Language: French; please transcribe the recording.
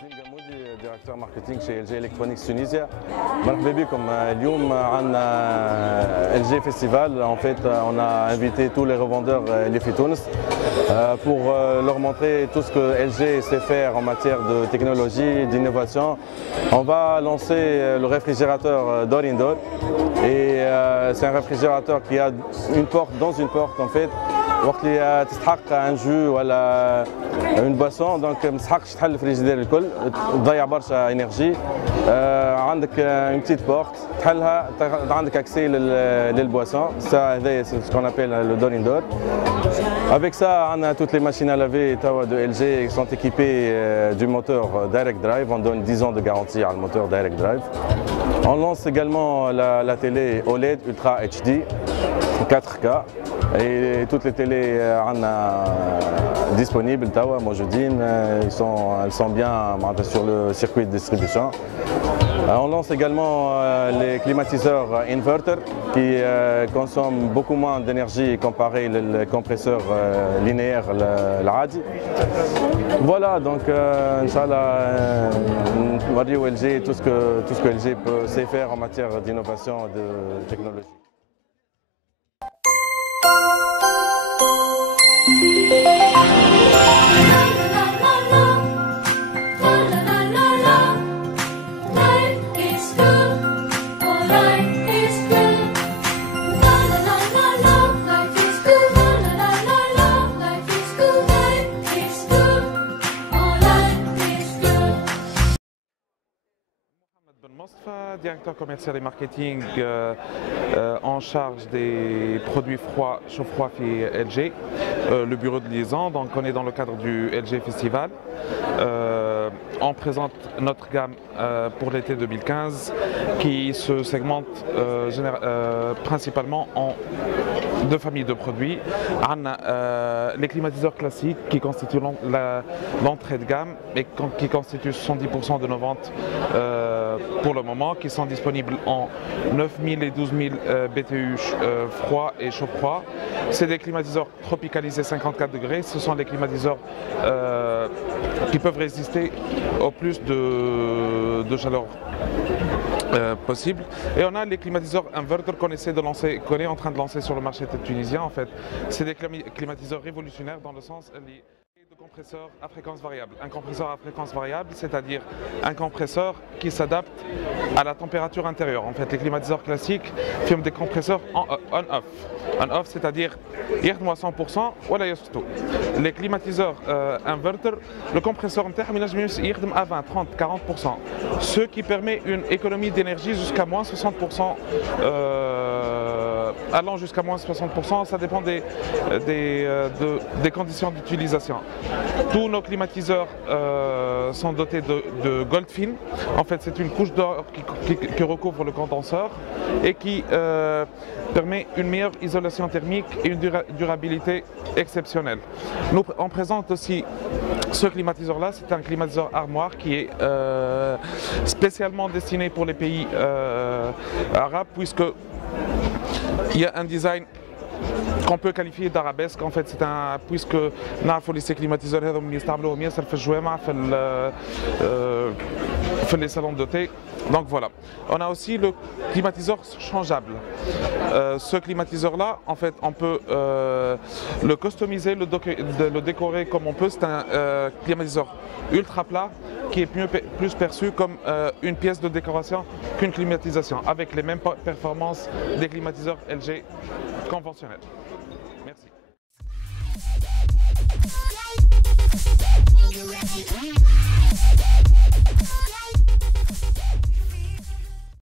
سليم جمودي ديريكتور ماركتينغ chez LG Electronics Tunisia. مرحبا بكم. اليوم عندنا LG Festival. En fait, on a invité tous les revendeurs LG Tunis pour leur montrer tout ce que LG sait faire en matière de technologie, d'innovation. On va lancer le réfrigérateur Door in Door et c'est un réfrigérateur qui a une porte dans une porte en fait. وقت اللي تستحق ان جو ولا اون بواسون دونك ما تستحقش تحل الفريجيدير الكل تضيع برشا انرجي. عندك اون بتيت بورت تحلها عندك اكسي للبواسون سا هذايا سكون ابيل لو دور ان دور. Avec ça, on a toutes les machines à laver de LG qui sont équipées du moteur Direct Drive. On donne 10 ans de garantie à le moteur Direct Drive. On lance également la télé OLED Ultra HD 4K. Et toutes les télés disponibles, elles sont bien sur le circuit de distribution. On lance également les climatiseurs inverter qui consomment beaucoup moins d'énergie comparé aux compresseurs linéaires l'Adi. Voilà, donc Inch'Allah, on va dire LG tout ce que LG sait faire en matière d'innovation et de technologie. Directeur commercial et marketing en charge des produits froids, chaud-froid chez LG, le bureau de liaison. Donc on est dans le cadre du LG Festival. On présente notre gamme pour l'été 2015 qui se segmente principalement en deux familles de produits. On a les climatiseurs classiques qui constituent l'entrée de gamme et qui constituent 70% de nos ventes pour le moment, qui sont disponibles en 9000 et 12000 BTU froid et chaud-froid. C'est des climatiseurs tropicalisés 54 degrés. Ce sont des climatiseurs qui peuvent résister au plus de chaleur possible. Et on a les climatiseurs inverter qu'on est en train de lancer sur le marché tunisien. En fait, c'est des climatiseurs révolutionnaires dans le sens de compresseur à fréquence variable. Un compresseur à fréquence variable, c'est-à-dire un compresseur qui s'adapte à la température intérieure. En fait, les climatiseurs classiques font des compresseurs on-off. On-off, c'est-à-dire يخدموا à 100% ولا يسقطوا. Les climatiseurs inverter, le compresseur يخدم à 20, 30, 40%. Ce qui permet une économie d'énergie jusqu'à moins 60%. Allant jusqu'à moins 60%, ça dépend des conditions d'utilisation. Tous nos climatiseurs sont dotés de Goldfin. En fait, c'est une couche d'or qui recouvre le condenseur et qui permet une meilleure isolation thermique et une durabilité exceptionnelle. On présente aussi ce climatiseur-là, c'est un climatiseur armoire qui est spécialement destiné pour les pays arabes, puisque il y a un design qu'on peut qualifier d'arabesque. En fait, c'est puisque les climatiseurs les salons de thé. Donc voilà. On a aussi le climatiseur changeable. Ce climatiseur-là, en fait, on peut le customiser, le décorer comme on peut. C'est un climatiseur ultra plat qui est plus perçu comme une pièce de décoration qu'une climatisation, avec les mêmes performances des climatiseurs LG conventionnels.